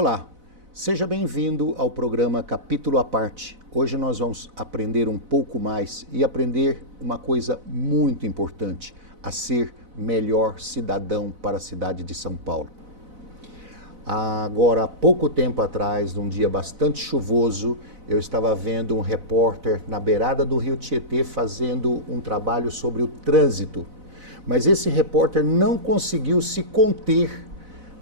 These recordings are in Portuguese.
Olá, seja bem-vindo ao programa Capítulo à Parte. Hoje nós vamos aprender um pouco mais e aprender uma coisa muito importante, a ser melhor cidadão para a cidade de São Paulo. Agora, há pouco tempo atrás, num dia bastante chuvoso, eu estava vendo um repórter na beirada do Rio Tietê fazendo um trabalho sobre o trânsito. Mas esse repórter não conseguiu se conter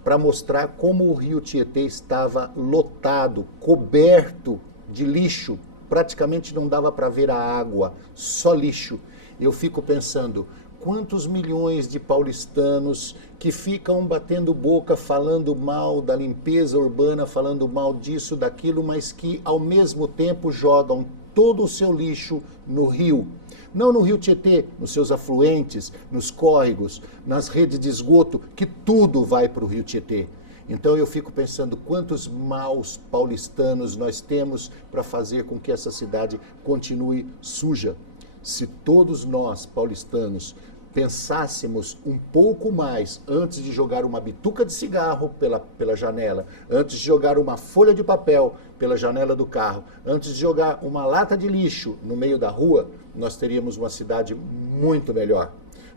para mostrar como o Rio Tietê estava lotado, coberto de lixo. Praticamente não dava para ver a água, só lixo. Eu fico pensando, quantos milhões de paulistanos que ficam batendo boca, falando mal da limpeza urbana, falando mal disso, daquilo, mas que ao mesmo tempo jogam todo o seu lixo no rio. Não no Rio Tietê, nos seus afluentes, nos córregos, nas redes de esgoto, que tudo vai para o Rio Tietê. Então eu fico pensando quantos maus paulistanos nós temos para fazer com que essa cidade continue suja. Se todos nós, paulistanos, pensássemos um pouco mais antes de jogar uma bituca de cigarro pela janela, antes de jogar uma folha de papel pela janela do carro, antes de jogar uma lata de lixo no meio da rua, nós teríamos uma cidade muito melhor.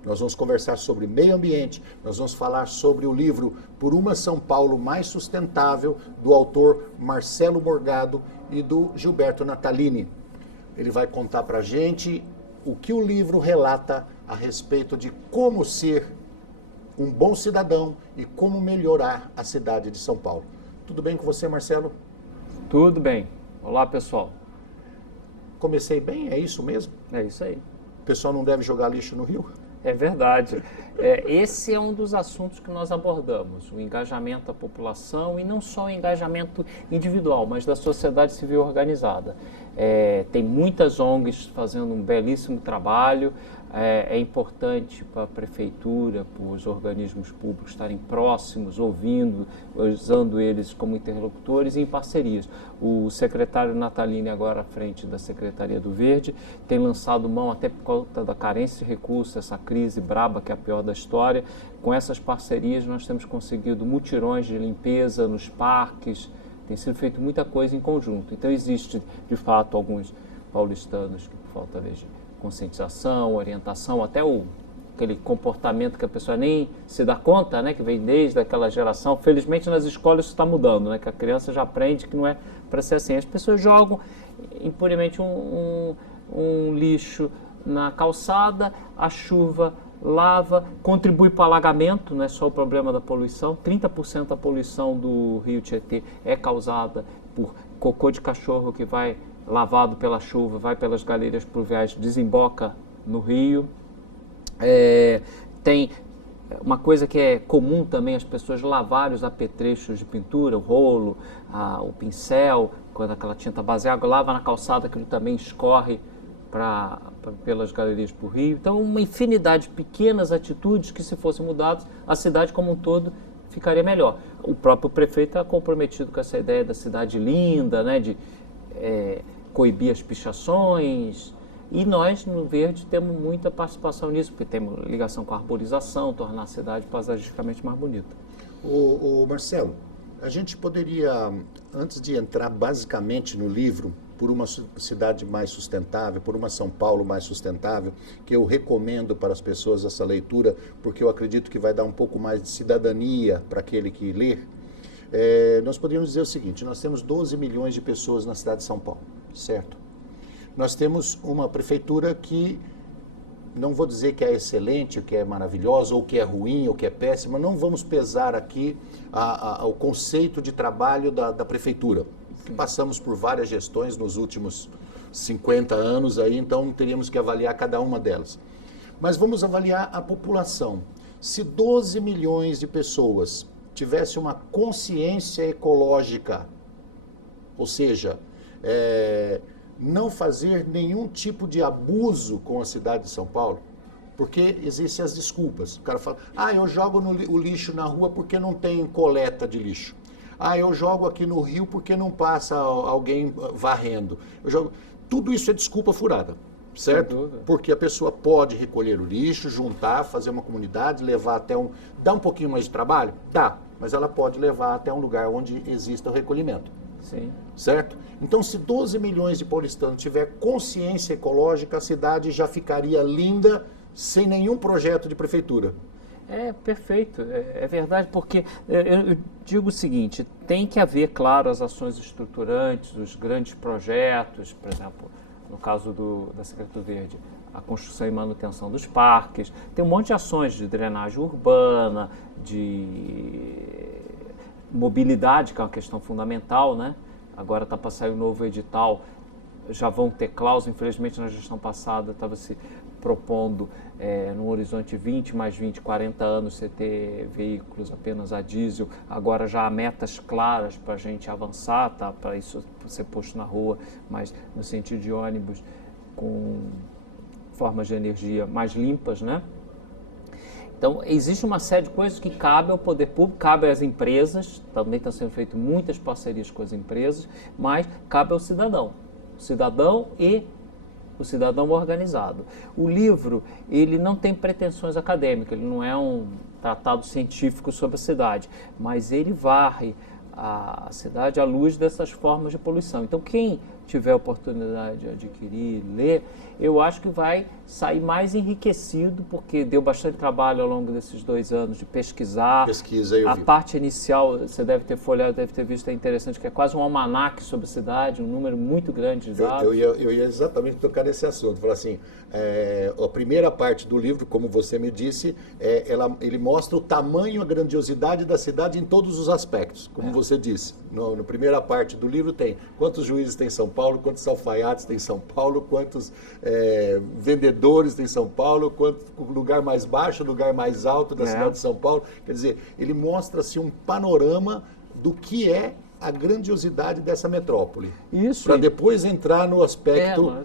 Nós vamos conversar sobre meio ambiente, nós vamos falar sobre o livro Por uma São Paulo Mais Sustentável, do autor Marcelo Morgado e do Gilberto Natalini. Ele vai contar pra gente o que o livro relata a respeito de como ser um bom cidadão e como melhorar a cidade de São Paulo. Tudo bem com você, Marcelo? Tudo bem. Olá, pessoal. Comecei bem? É isso mesmo? É isso aí. O pessoal não deve jogar lixo no rio? É verdade. Esse é um dos assuntos que nós abordamos, o engajamento da população e não só o engajamento individual, mas da sociedade civil organizada. Tem muitas ONGs fazendo um belíssimo trabalho. É importante para a prefeitura, para os organismos públicos estarem próximos, ouvindo, usando eles como interlocutores e em parcerias. O secretário Natalini, agora à frente da Secretaria do Verde, tem lançado mão, até por conta da carência de recursos, essa crise braba que é a pior da história. Com essas parcerias nós temos conseguido mutirões de limpeza nos parques, tem sido feito muita coisa em conjunto. Então existe, de fato, alguns paulistanos que, por falta de conscientização, orientação, até aquele comportamento que a pessoa nem se dá conta, né, que vem desde aquela geração. Felizmente nas escolas isso está mudando, né, que a criança já aprende que não é para ser assim. As pessoas jogam impuramente um lixo na calçada, a chuva lava, contribui para o alagamento, não é só o problema da poluição. 30% da poluição do Rio Tietê é causada por cocô de cachorro que vai lavado pela chuva, vai pelas galerias pluviais, desemboca no rio. Tem uma coisa que é comum também, as pessoas lavarem os apetrechos de pintura, o rolo, o pincel, quando aquela tinta base água, lava na calçada, aquilo também escorre pelas galerias para o rio. Então, uma infinidade de pequenas atitudes que, se fossem mudadas, a cidade como um todo ficaria melhor. O próprio prefeito está comprometido com essa ideia da cidade linda, né, de coibir as pichações, e nós no Verde temos muita participação nisso, porque temos ligação com a arborização, tornar a cidade paisagicamente mais bonita. Marcelo, a gente poderia, antes de entrar basicamente no livro, Por uma Cidade Mais Sustentável, Por uma São Paulo Mais Sustentável, que eu recomendo para as pessoas essa leitura, porque eu acredito que vai dar um pouco mais de cidadania para aquele que lê, nós poderíamos dizer o seguinte: nós temos 12 milhões de pessoas na cidade de São Paulo, certo? Nós temos uma prefeitura que, não vou dizer que é excelente, ou que é maravilhosa, ou que é ruim, ou que é péssima, não vamos pesar aqui o conceito de trabalho da prefeitura. Sim. Passamos por várias gestões nos últimos 50 anos, aí, então teríamos que avaliar cada uma delas. Mas vamos avaliar a população. Se 12 milhões de pessoas tivesse uma consciência ecológica, ou seja, não fazer nenhum tipo de abuso com a cidade de São Paulo, porque existem as desculpas. O cara fala, eu jogo o lixo na rua porque não tem coleta de lixo. Eu jogo aqui no rio porque não passa alguém varrendo. Tudo isso é desculpa furada. certo? Porque a pessoa pode recolher o lixo, juntar, fazer uma comunidade, levar até dar um pouquinho mais de trabalho? Dá, mas ela pode levar até um lugar onde exista o recolhimento. Sim. Certo? Então, se 12 milhões de paulistanos tiver consciência ecológica, a cidade já ficaria linda sem nenhum projeto de prefeitura. É perfeito, é verdade, porque eu digo o seguinte, tem que haver, claro, as ações estruturantes, os grandes projetos, por exemplo, no caso da Secretaria Verde, a construção e manutenção dos parques, tem um monte de ações de drenagem urbana, de mobilidade, que é uma questão fundamental, né? Agora está para sair um novo edital, já vão ter cláusula, infelizmente na gestão passada estava se propondo no horizonte 20, mais 20, 40 anos você ter veículos apenas a diesel, agora já há metas claras para a gente avançar, tá? Para isso ser posto na rua, mas no sentido de ônibus com formas de energia mais limpas, né? Então, existe uma série de coisas que cabe ao poder público, cabe às empresas, também estão sendo feitas muitas parcerias com as empresas, mas cabe ao cidadão e o cidadão organizado. O livro, ele não tem pretensões acadêmicas, ele não é um tratado científico sobre a cidade, mas ele varre a cidade à luz dessas formas de poluição. Então, quem tiver a oportunidade de adquirir, ler, eu acho que vai sair mais enriquecido, porque deu bastante trabalho ao longo desses 2 anos de pesquisar. Pesquisa, eu a vi. parte inicial, você deve ter folheado, deve ter visto, é interessante, que é quase um almanaque sobre a cidade, um número muito grande de dados. Eu ia exatamente tocar nesse assunto, falar assim, a primeira parte do livro, como você me disse, ele mostra o tamanho, a grandiosidade da cidade em todos os aspectos, como você disse. Na primeira parte do livro tem quantos juízes tem em São Paulo, quantos alfaiates tem em São Paulo, quantos vendedores tem em São Paulo, quanto lugar mais baixo, lugar mais alto da cidade de São Paulo. Quer dizer, ele mostra-se um panorama do que é a grandiosidade dessa metrópole. Isso. Para depois entrar no aspecto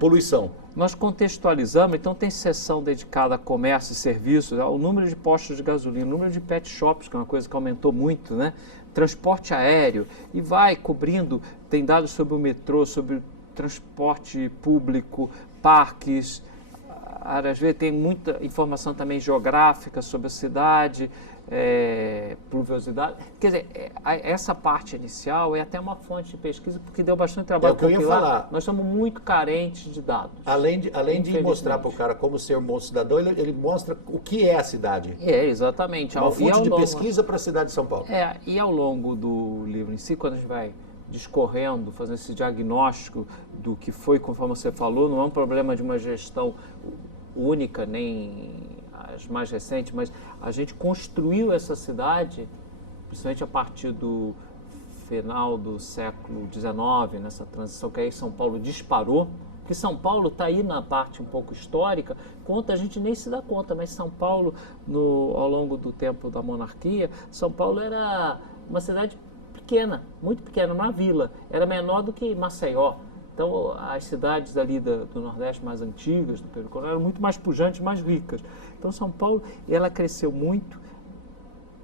poluição. Nós contextualizamos, então tem seção dedicada a comércio e serviços, o número de postos de gasolina, o número de pet shops, que é uma coisa que aumentou muito, né? Transporte aéreo, e vai cobrindo, tem dados sobre o metrô, sobre o transporte público, parques, áreas verdes, tem muita informação também geográfica sobre a cidade, pluviosidade. Quer dizer, essa parte inicial é até uma fonte de pesquisa, porque deu bastante trabalho. É o que eu ia falar. Nós estamos muito carentes de dados. Além de mostrar para o cara como ser um bom cidadão, ele mostra o que é a cidade. Exatamente. Uma fonte de pesquisa para a cidade de São Paulo. E ao longo do livro em si, quando a gente vai discorrendo, fazendo esse diagnóstico do que foi, conforme você falou, não é um problema de uma gestão única, nem as mais recentes, mas a gente construiu essa cidade, principalmente a partir do final do século XIX, nessa transição que aí São Paulo disparou, porque São Paulo está aí na parte um pouco histórica, a gente nem se dá conta, mas São Paulo, ao longo do tempo da monarquia, São Paulo era uma cidade pequena, muito pequena, uma vila, era menor do que Maceió. Então, as cidades ali do Nordeste mais antigas, do Peru, eram muito mais pujantes, mais ricas. Então, São Paulo, ela cresceu muito,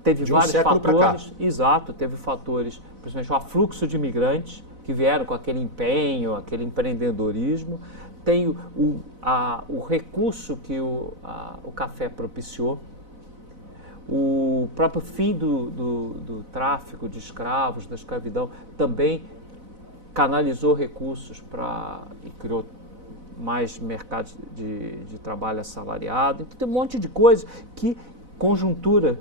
teve vários fatores. Exato, teve fatores, principalmente o afluxo de imigrantes, que vieram com aquele empenho, aquele empreendedorismo. Tem o recurso que o café propiciou. O próprio fim do tráfico de escravos, da escravidão, também canalizou recursos e criou mais mercados de trabalho assalariado. Então, tem um monte de coisas conjuntura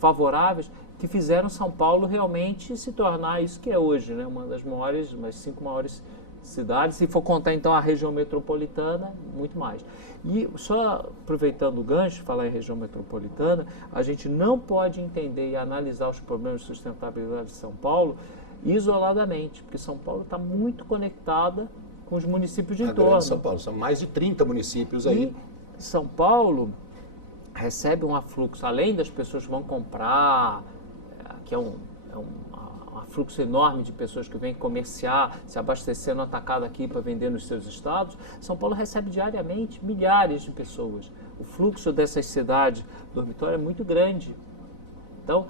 favoráveis, que fizeram São Paulo realmente se tornar isso que é hoje, né? Uma das maiores, umas 5 maiores cidades. Se for contar, então, a região metropolitana, muito mais. E só aproveitando o gancho, falar em região metropolitana, a gente não pode entender e analisar os problemas de sustentabilidade de São Paulo isoladamente, porque São Paulo está muito conectada com os municípios de entorno. São Paulo, são mais de 30 municípios aí. E São Paulo recebe um afluxo, além das pessoas que vão comprar, que é um afluxo enorme de pessoas que vêm comerciar, se abastecer no atacado aqui para vender nos seus estados. São Paulo recebe diariamente milhares de pessoas. O fluxo dessas cidades dormitório é muito grande. Então,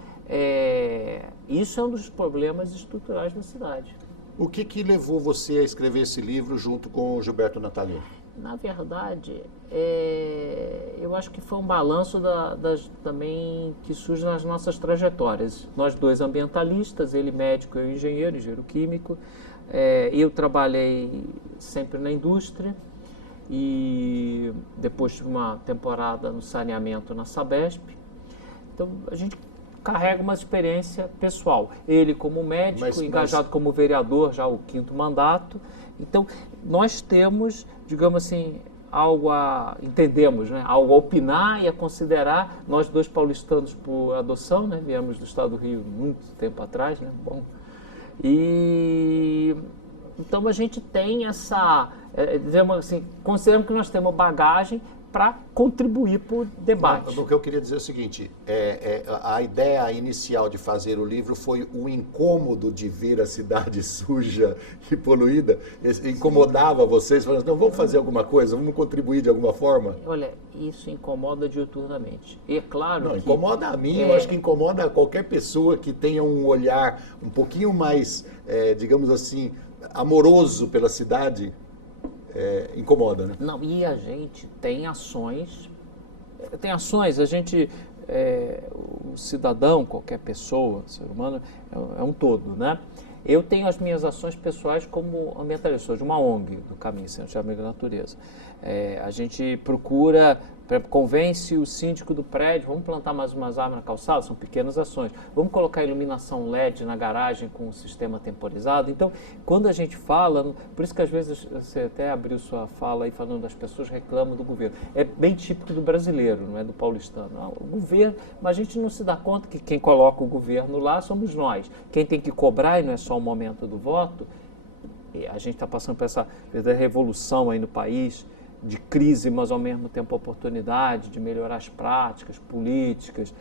isso é um dos problemas estruturais da cidade. O que levou você a escrever esse livro junto com o Gilberto Natalini? Na verdade, eu acho que foi um balanço também que surge nas nossas trajetórias. Nós dois ambientalistas, ele médico, eu engenheiro químico. Eu trabalhei sempre na indústria e depois tive uma temporada no saneamento na Sabesp. Então, a gente carrega uma experiência pessoal. Ele como médico, engajado como vereador, já o 5º mandato. Então, nós temos, digamos assim, entendemos, né? Algo a opinar e a considerar. Nós dois paulistanos por adoção, né? Viemos do estado do Rio muito tempo atrás, né? Bom, e então a gente tem digamos assim, consideramos que nós temos bagagem para contribuir para o debate. O que eu queria dizer é o seguinte, a ideia inicial de fazer o livro foi o incômodo de ver a cidade suja e poluída, incomodava vocês, falando, não, vamos fazer alguma coisa, vamos contribuir de alguma forma? Olha, isso incomoda diuturnamente. E é claro não, que... incomoda a mim, eu acho que incomoda qualquer pessoa que tenha um olhar um pouquinho mais, digamos assim, amoroso pela cidade. Incomoda, né? Não, e a gente tem ações, a gente, o cidadão, qualquer pessoa, ser humano, é um todo, né? Eu tenho as minhas ações pessoais como ambientalista, sou de uma ONG, do Caminho Centro de Amigo da Natureza. A gente procura, convence o síndico do prédio, vamos plantar mais umas árvores na calçada, são pequenas ações. Vamos colocar iluminação LED na garagem com um sistema temporizado. Então, quando a gente fala, por isso que às vezes você até abriu sua fala aí falando das pessoas reclamam do governo. É bem típico do brasileiro, não é do paulistano. Não, o governo, mas a gente não se dá conta que quem coloca o governo lá somos nós. Quem tem que cobrar, e não é só o momento do voto, e a gente está passando por essa revolução aí no país, de crise, mas ao mesmo tempo oportunidade de melhorar as práticas políticas,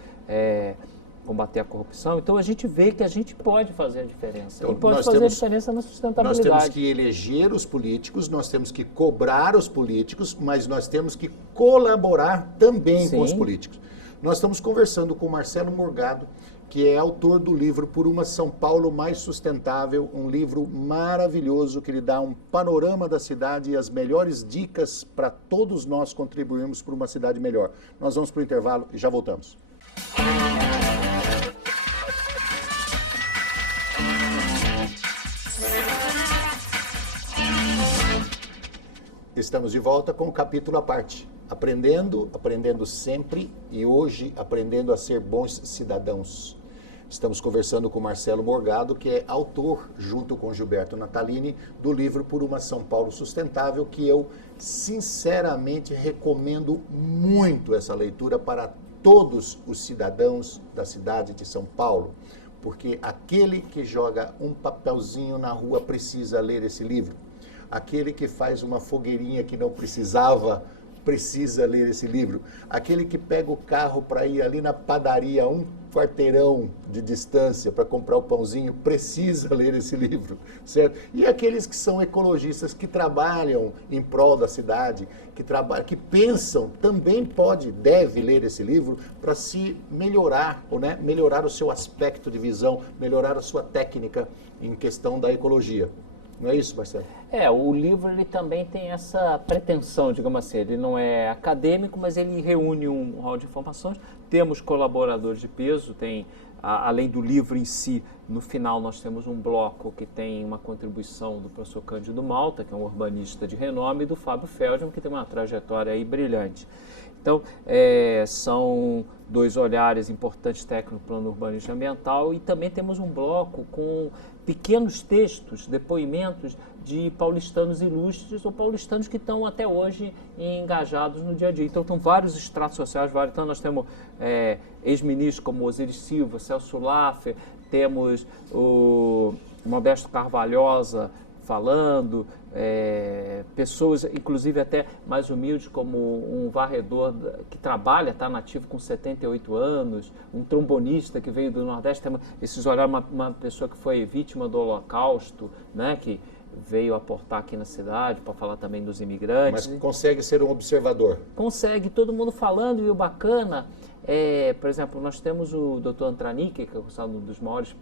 combater a corrupção. Então a gente vê que a gente pode fazer a diferença. Então, e pode fazer a diferença na sustentabilidade. Nós temos que eleger os políticos, nós temos que cobrar os políticos, mas nós temos que colaborar também com os políticos. Nós estamos conversando com o Marcelo Morgado, que é autor do livro Por uma São Paulo Mais Sustentável, um livro maravilhoso que lhe dá um panorama da cidade e as melhores dicas para todos nós contribuirmos para uma cidade melhor. Nós vamos para o intervalo e já voltamos. Estamos de volta com o capítulo à parte. Aprendendo sempre e hoje aprendendo a ser bons cidadãos. Estamos conversando com Marcelo Morgado, que é autor, junto com Gilberto Natalini, do livro Por uma São Paulo Sustentável, que eu sinceramente recomendo muito essa leitura para todos os cidadãos da cidade de São Paulo, porque aquele que joga um papelzinho na rua precisa ler esse livro. Aquele que faz uma fogueirinha que não precisava precisa ler esse livro. Aquele que pega o carro para ir ali na padaria, um quarteirão de distância para comprar o pãozinho, precisa ler esse livro, certo? E aqueles que são ecologistas, que trabalham em prol da cidade, que pensam, também deve ler esse livro para se melhorar, né? Melhorar o seu aspecto de visão, melhorar a sua técnica em questão da ecologia. Não é isso, Marcelo? O livro ele também tem essa pretensão, digamos assim, ele não é acadêmico, mas ele reúne um rol de informações. Temos colaboradores de peso, além do livro em si, no final nós temos um bloco que tem uma contribuição do professor Cândido Malta, que é um urbanista de renome, e do Fábio Feldman, que tem uma trajetória aí brilhante. Então, são dois olhares importantes técnicos no plano urbanístico e ambiental, e também temos um bloco com pequenos textos, depoimentos de paulistanos ilustres ou paulistanos que estão até hoje engajados no dia a dia. Então, estão vários estratos sociais, então nós temos ex-ministros como Osiris Silva, Celso Laffer, temos o Modesto Carvalhosa falando, pessoas, inclusive até mais humildes, como um varredor que trabalha, está nativo com 78 anos, um trombonista que veio do Nordeste, esses olharam uma pessoa que foi vítima do Holocausto, né, que veio aportar aqui na cidade para falar também dos imigrantes. Mas consegue ser um observador? Consegue, todo mundo falando, e o bacana, por exemplo, nós temos o Dr. Antranik, que é um dos maiores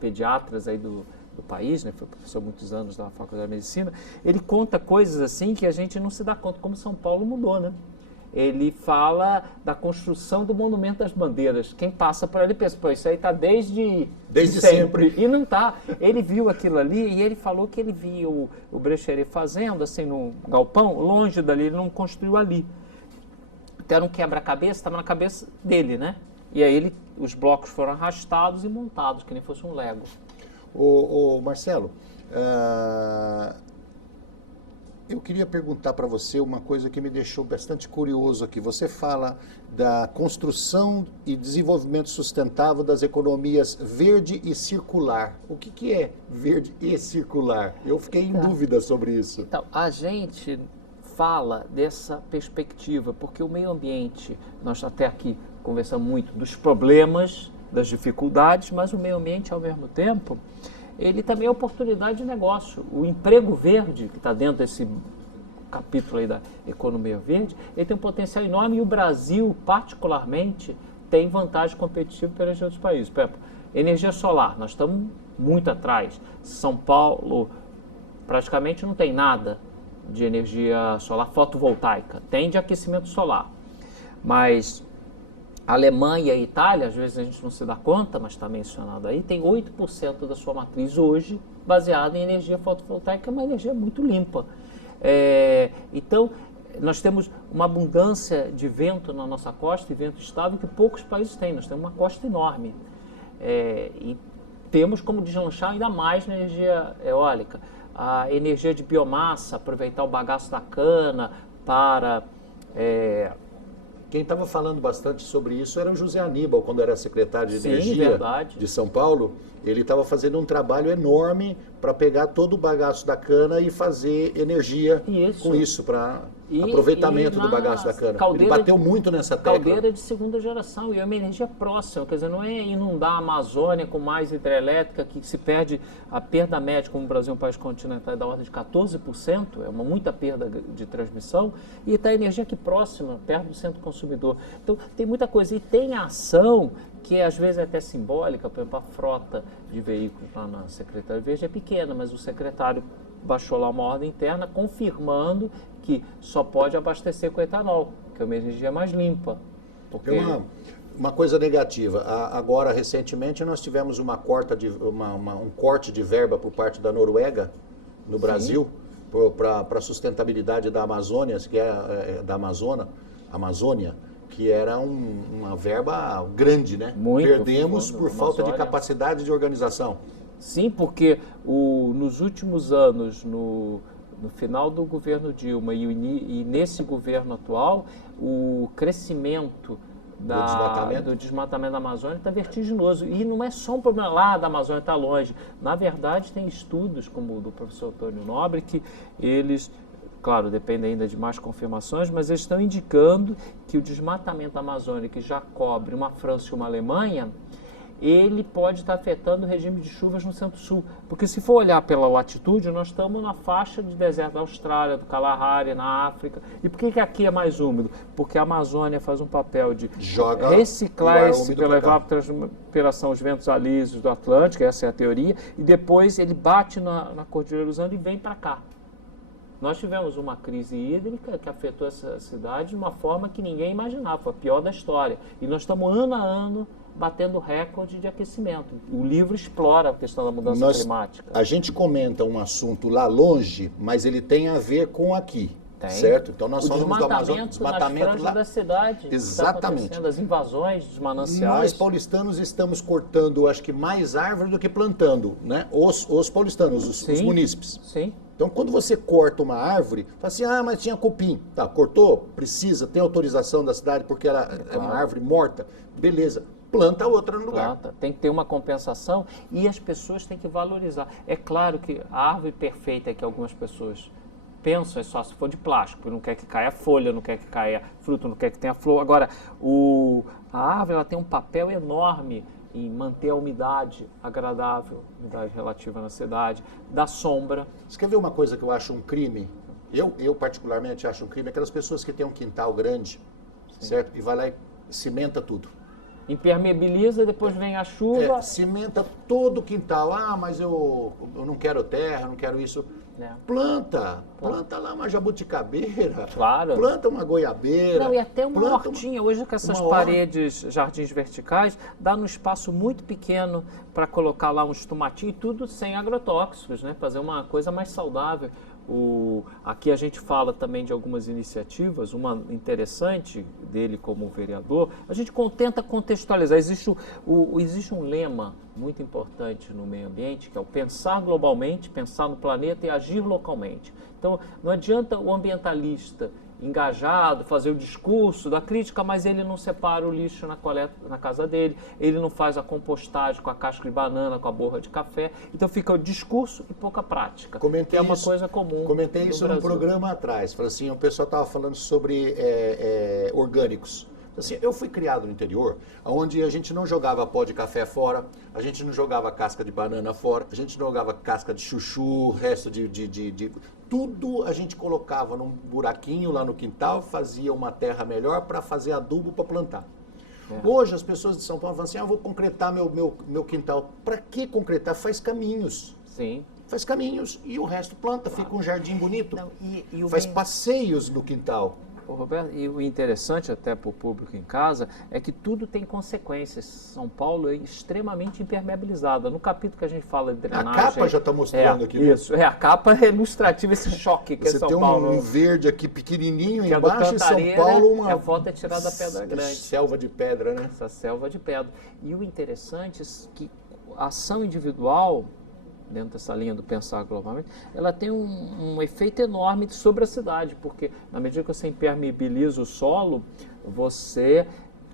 pediatras aí do país, né? Foi professor há muitos anos da Faculdade de Medicina, ele conta coisas assim que a gente não se dá conta, como São Paulo mudou, né? Ele fala da construção do Monumento das Bandeiras. Quem passa por ali pensa, pô, isso aí está desde sempre. E não está. Ele viu aquilo ali e ele falou que ele via o Brecheret fazendo, assim, no galpão, longe dali, ele não construiu ali. Então era um quebra-cabeça, estava na cabeça dele, né? E aí os blocos foram arrastados e montados, que nem fosse um Lego. Ô Marcelo, eu queria perguntar para você uma coisa que me deixou bastante curioso aqui. Você fala da construção e desenvolvimento sustentável das economias verde e circular. O que é verde e circular? Eu fiquei em dúvida sobre isso. Então, a gente fala dessa perspectiva, porque o meio ambiente, nós até aqui conversamos muito dos problemas, das dificuldades, mas o meio ambiente, ao mesmo tempo, ele também é oportunidade de negócio. O emprego verde, que está dentro desse capítulo aí da economia verde, ele tem um potencial enorme e o Brasil, particularmente, tem vantagem competitiva perante outros países. Por exemplo, energia solar, nós estamos muito atrás. São Paulo praticamente não tem nada de energia solar fotovoltaica, tem de aquecimento solar. Mas a Alemanha e a Itália, às vezes a gente não se dá conta, mas está mencionado aí, tem 8% da sua matriz hoje baseada em energia fotovoltaica, uma energia muito limpa. Então, nós temos uma abundância de vento na nossa costa, e vento estável, que poucos países têm. Nós temos uma costa enorme. E temos como deslanchar ainda mais na energia eólica. A energia de biomassa, aproveitar o bagaço da cana para... Quem estava falando bastante sobre isso era o José Aníbal, quando era secretário de Energia de São Paulo. Ele estava fazendo um trabalho enorme para pegar todo o bagaço da cana e fazer energia com isso, para aproveitamento do bagaço da cana. Ele bateu muito nessa tecla. Caldeira de segunda geração, e é uma energia próxima, quer dizer, não é inundar a Amazônia com mais hidrelétrica, que se perde, a perda média, como o Brasil é um país continental, é da ordem de 14%, é muita perda de transmissão, e está a energia aqui próxima, perto do centro consumidor. Então, tem muita coisa, e tem ação que às vezes é até simbólica. Por exemplo, a frota de veículos lá na Secretaria Verde é pequena, mas o secretário baixou lá uma ordem interna confirmando que só pode abastecer com etanol, que é uma energia mais limpa. Porque... Uma coisa negativa, agora recentemente nós tivemos um corte de verba por parte da Noruega no Brasil para a sustentabilidade da Amazônia, que é da Amazônia, que era uma verba grande, né? Perdemos por falta de capacidade de organização. Sim, porque nos últimos anos, no final do governo Dilma e nesse governo atual, o crescimento do desmatamento da Amazônia está vertiginoso. E não é só um problema lá da Amazônia, está longe. Na verdade, tem estudos, como o do professor Antônio Nobre, que eles... Claro, depende ainda de mais confirmações, mas eles estão indicando que o desmatamento da Amazônia, que já cobre uma França e uma Alemanha, ele pode estar afetando o regime de chuvas no Centro-Sul. Porque se for olhar pela latitude, nós estamos na faixa de deserto da Austrália, do Kalahari, na África. E por que aqui é mais úmido? Porque a Amazônia faz um papel de reciclar pela evapotranspiração os ventos alísios do Atlântico, essa é a teoria, e depois ele bate na Cordilheira dos Andes e vem para cá. Nós tivemos uma crise hídrica que afetou essa cidade de uma forma que ninguém imaginava, foi a pior da história. E nós estamos ano a ano batendo recorde de aquecimento. O livro explora a questão da mudança climática. A gente comenta um assunto lá longe, mas ele tem a ver com aqui, certo? Então nós falamos do Amazonas, desmatamento lá da cidade. Exatamente. As invasões dos mananciais. Nós paulistanos estamos cortando, acho que mais árvore do que plantando, né? Os paulistanos, os munícipes. Sim. Então, quando você corta uma árvore, fala assim, mas tinha cupim. Tá, cortou? Precisa, tem autorização da cidade porque ela é uma árvore morta. Beleza, planta outra no lugar. Tem que ter uma compensação e as pessoas têm que valorizar. É claro que a árvore perfeita é que algumas pessoas pensam é só se for de plástico, não quer que caia a folha, não quer que caia fruto, não quer que tenha flor. Agora, a árvore ela tem um papel enorme em manter a umidade agradável, umidade relativa na cidade, da sombra. Você quer ver uma coisa que eu acho um crime? Eu particularmente acho um crime, aquelas pessoas que têm um quintal grande, certo? E vai lá e cimenta tudo. Impermeabiliza, depois vem a chuva. Cimenta todo o quintal. Ah, mas eu não quero terra, não quero isso. Planta lá uma jabuticabeira, Claro. planta uma goiabeira. Não, e até uma planta hortinha. Hoje com essas paredes, jardins verticais, dá um espaço muito pequeno para colocar lá uns tomatinhos e tudo sem agrotóxicos, né? Fazer uma coisa mais saudável. Aqui a gente fala também de algumas iniciativas, uma interessante dele como vereador, a gente tenta contextualizar. Existe um lema muito importante no meio ambiente, que é o pensar globalmente, pensar no planeta e agir localmente. Então, não adianta o ambientalista engajado, fazer o discurso da crítica, mas ele não separa o lixo na coleta na casa dele, ele não faz a compostagem com a casca de banana, com a borra de café. Então fica o discurso e pouca prática, que é uma coisa comum. Comentei isso num programa atrás. Falei assim, o pessoal estava falando sobre orgânicos. Assim, eu fui criado no interior, onde a gente não jogava pó de café fora, a gente não jogava casca de banana fora, a gente não jogava casca de chuchu, resto de tudo a gente colocava num buraquinho lá no quintal, fazia uma terra melhor para fazer adubo para plantar. Hoje as pessoas de São Paulo falam assim, eu vou concretar meu quintal. Para que concretar? Faz caminhos. Sim. Faz caminhos e o resto planta, fica um jardim bonito. Não, faz passeios no quintal. Roberto, e o interessante até para o público em casa é que tudo tem consequências. São Paulo é extremamente impermeabilizada. No capítulo que a gente fala de drenagem... A capa já está mostrando aqui. Isso, a capa é ilustrativa, esse choque que Você é São tem Paulo. Um verde aqui pequenininho que embaixo e São Paulo a foto é tirada da Pedra Grande. Selva de pedra, né? Essa selva de pedra. E o interessante é que a ação individual, dentro dessa linha do pensar globalmente, ela tem um efeito enorme sobre a cidade, porque na medida que você impermeabiliza o solo, você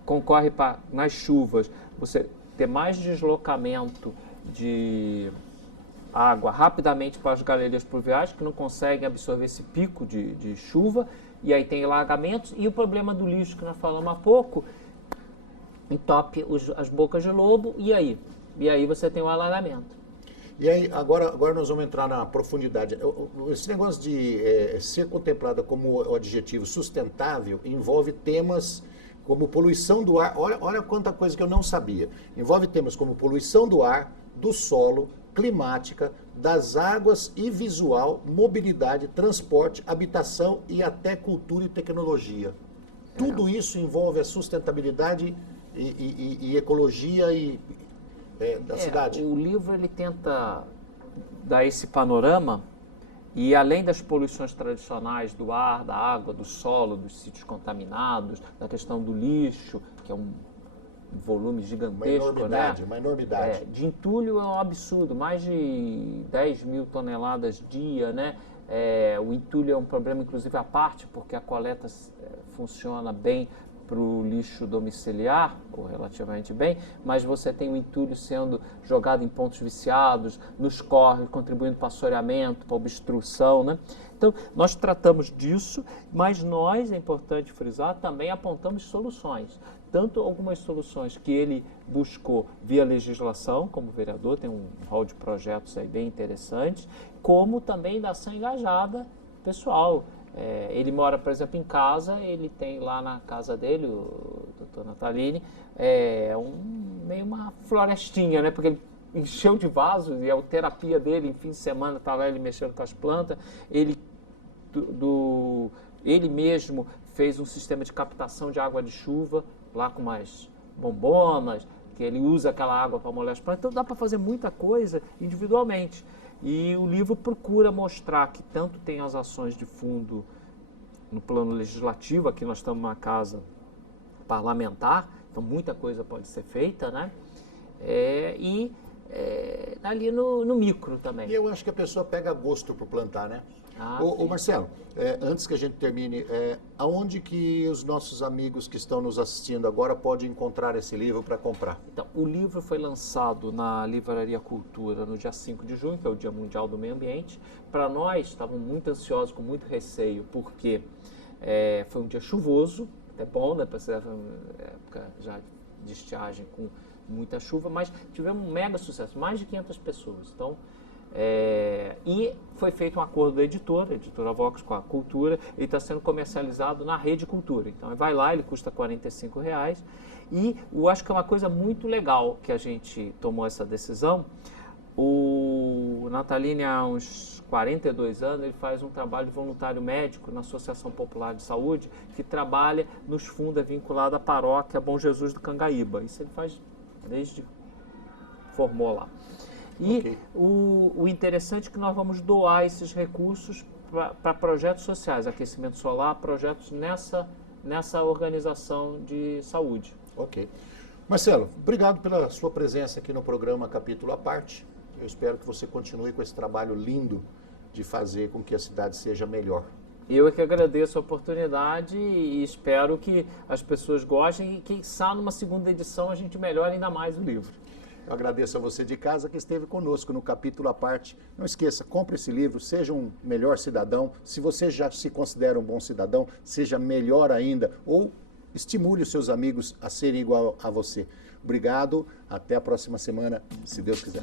concorre nas chuvas, você ter mais deslocamento de água rapidamente para as galerias pluviais, que não conseguem absorver esse pico de chuva, e aí tem alagamentos, e o problema do lixo que nós falamos há pouco, entope as bocas de lobo, e aí você tem um alagamento. E aí, agora nós vamos entrar na profundidade. Esse negócio de ser contemplada como adjetivo sustentável envolve temas como poluição do ar. Olha quanta coisa que eu não sabia. Envolve temas como poluição do ar, do solo, climática, das águas e visual, mobilidade, transporte, habitação e até cultura e tecnologia. Tudo isso envolve a sustentabilidade e ecologia da cidade. O livro ele tenta dar esse panorama e além das poluições tradicionais do ar, da água, do solo, dos sítios contaminados, da questão do lixo, que é um volume gigantesco, uma enormidade. De entulho é um absurdo, mais de 10 mil toneladas dia, né? O entulho é um problema inclusive à parte, porque a coleta funciona bem para o lixo domiciliar, ou relativamente bem, mas você tem o entulho sendo jogado em pontos viciados, nos córregos, contribuindo para assoreamento, para obstrução, né? Então, nós tratamos disso, mas nós, é importante frisar, também apontamos soluções. Tanto algumas soluções que ele buscou via legislação, como vereador, tem um rol de projetos aí bem interessantes, como também da ação engajada pessoal. Ele mora, por exemplo, em casa, ele tem lá na casa dele, o doutor Natalini, meio uma florestinha, né? Porque ele encheu de vasos e a terapia dele, em fim de semana, está lá ele mexendo com as plantas. Ele mesmo fez um sistema de captação de água de chuva, lá com umas bombonas, que ele usa aquela água para molhar as plantas. Então dá para fazer muita coisa individualmente. E o livro procura mostrar que tanto tem as ações de fundo no plano legislativo, aqui nós estamos numa casa parlamentar, então muita coisa pode ser feita, né? Ali no micro também. E eu acho que a pessoa pega gosto por plantar, né? Ô Marcelo, antes que a gente termine, aonde que os nossos amigos que estão nos assistindo agora podem encontrar esse livro para comprar? Então, o livro foi lançado na Livraria Cultura no dia 5 de junho, que é o Dia Mundial do Meio Ambiente. Para nós, estávamos muito ansiosos, com muito receio, porque foi um dia chuvoso, até bom, né, para ser época já de estiagem com muita chuva, mas tivemos um mega sucesso, mais de 500 pessoas. Então, E foi feito um acordo da editora, a Editora Vox, com a Cultura, e está sendo comercializado na Rede Cultura. Então, vai lá, ele custa R$45. E eu acho que é uma coisa muito legal que a gente tomou essa decisão. O Natalini, há uns 42 anos, ele faz um trabalho de voluntário médico na Associação Popular de Saúde, que trabalha nos fundos, é vinculado à paróquia Bom Jesus do Cangaíba. Isso ele faz desde formou lá. E o interessante é que nós vamos doar esses recursos para projetos sociais, aquecimento solar, projetos nessa organização de saúde. Ok. Marcelo, obrigado pela sua presença aqui no programa Capítulo à Parte. Eu espero que você continue com esse trabalho lindo de fazer com que a cidade seja melhor. Eu é que agradeço a oportunidade e espero que as pessoas gostem e que, quem sabe, numa segunda edição a gente melhore ainda mais o livro. Eu agradeço a você de casa que esteve conosco no Capítulo à Parte. Não esqueça, compre esse livro, seja um melhor cidadão. Se você já se considera um bom cidadão, seja melhor ainda, ou estimule os seus amigos a serem igual a você. Obrigado, até a próxima semana, se Deus quiser.